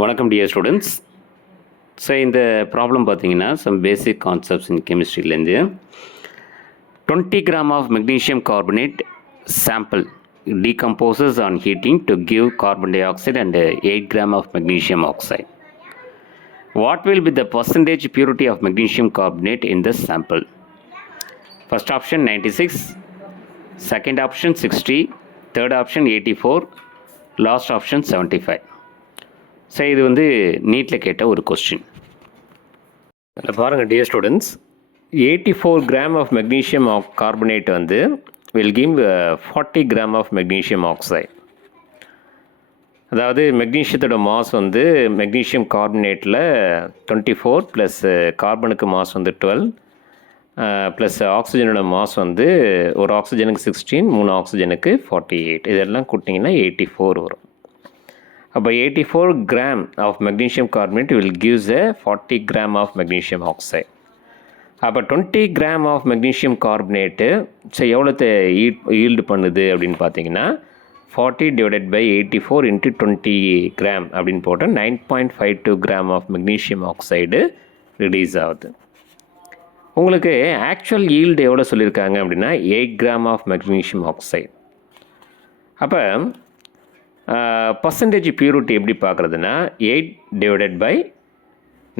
வணக்கம் dear students. So இந்த problem பார்த்தீங்கன்னா சம் பேசிக் கான்செப்ட்ஸ் இன் கெமிஸ்ட்ரியிலேருந்து 20 gram of magnesium carbonate sample decomposes on heating to give carbon dioxide and 8 gram of magnesium oxide. What will be the percentage purity of magnesium carbonate in the sample? First option 96, second option 60, third option 84, last option 75. So இது வந்து நீட்டில் கேட்ட ஒரு question. அதில் பாருங்கள் dear students, 84 gram of magnesium carbonate வந்து will give 40 gram of magnesium oxide. அதாவது மெக்னீஷியத்தோட மாஸ் வந்து மெக்னீஷியம் கார்பனேட்டில் 24 ப்ளஸ் கார்பனுக்கு மாஸ் வந்து 12 ப்ளஸ் ஆக்சிஜனோட மாஸ் வந்து ஒரு ஆக்சிஜனுக்கு 16, 3 ஆக்சிஜனுக்கு 48. இதெல்லாம் கூட்டிங்கன்னா 84 வரும். அப்போ 84 gram of magnesium carbonate will gives a 40 gram of magnesium oxide. அப்போ 20 gram of magnesium carbonate so எவ்வளோத்தை ஈல்டு பண்ணுது அப்படின்னு பார்த்தீங்கன்னா 40 divided by 84 into 20 gram அப்படின்னு போட்டால் 9.52 gram of magnesium oxide release ஆகுது. உங்களுக்கு ஆக்சுவல் ஈல்டு எவ்வளோ சொல்லியிருக்காங்க அப்படின்னா 8 gram of magnesium oxide. அப்போ பர்சன்டேஜ் பியூரிட்டி எப்படி பார்க்குறதுனா 8 divided by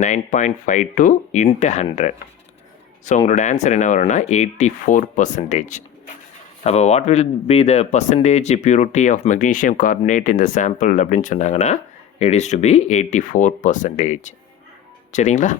9.52 into 100. ஸோ உங்களோட ஆன்சர் என்ன வரும்னா 84%. அப்போ what will be the percentage purity of magnesium carbonate இந்த சாம்பிள் அப்படின்னு சொன்னாங்கன்னா இட் இஸ் டு பி 84%. சரிங்களா?